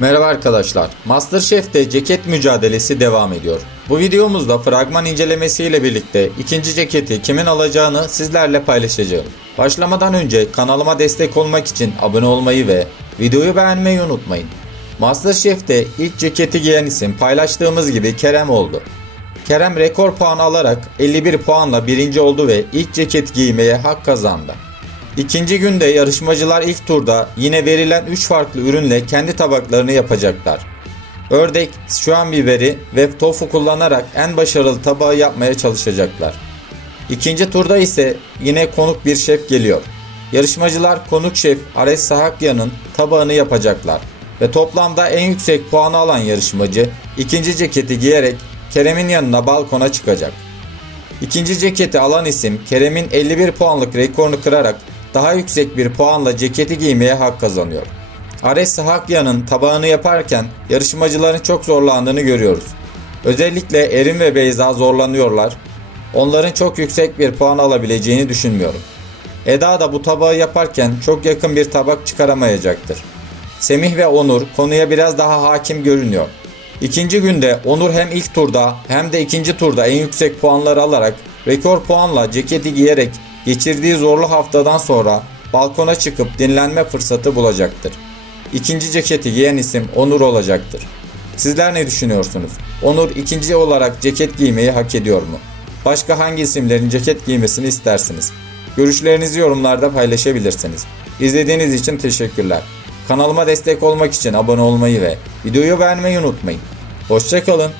Merhaba arkadaşlar. Masterchef'te ceket mücadelesi devam ediyor. Bu videomuzda fragman incelemesiyle birlikte ikinci ceketi kimin alacağını sizlerle paylaşacağım. Başlamadan önce kanalıma destek olmak için abone olmayı ve videoyu beğenmeyi unutmayın. Masterchef'te ilk ceketi giyen isim paylaştığımız gibi Kerem oldu. Kerem rekor puan alarak 51 puanla birinci oldu ve ilk ceket giymeye hak kazandı. İkinci günde yarışmacılar ilk turda yine verilen 3 farklı ürünle kendi tabaklarını yapacaklar. Ördek, soğan biberi ve tofu kullanarak en başarılı tabağı yapmaya çalışacaklar. İkinci turda ise yine konuk bir şef geliyor. Yarışmacılar konuk şef Ares Sahakya'nın tabağını yapacaklar ve toplamda en yüksek puanı alan yarışmacı ikinci ceketi giyerek Kerem'in yanına balkona çıkacak. İkinci ceketi alan isim Kerem'in 51 puanlık rekorunu kırarak daha yüksek bir puanla ceketi giymeye hak kazanıyor. Ares Hakya'nın tabağını yaparken yarışmacıların çok zorlandığını görüyoruz. Özellikle Erin ve Beyza zorlanıyorlar. Onların çok yüksek bir puan alabileceğini düşünmüyorum. Eda da bu tabağı yaparken çok yakın bir tabak çıkaramayacaktır. Semih ve Onur konuya biraz daha hakim görünüyor. İkinci günde Onur hem ilk turda hem de ikinci turda en yüksek puanları alarak rekor puanla ceketi giyerek geçirdiği zorlu haftadan sonra balkona çıkıp dinlenme fırsatı bulacaktır. İkinci ceketi giyen isim Onur olacaktır. Sizler ne düşünüyorsunuz? Onur ikinci olarak ceket giymeyi hak ediyor mu? Başka hangi isimlerin ceket giymesini istersiniz? Görüşlerinizi yorumlarda paylaşabilirsiniz. İzlediğiniz için teşekkürler. Kanalıma destek olmak için abone olmayı ve videoyu beğenmeyi unutmayın. Hoşçakalın.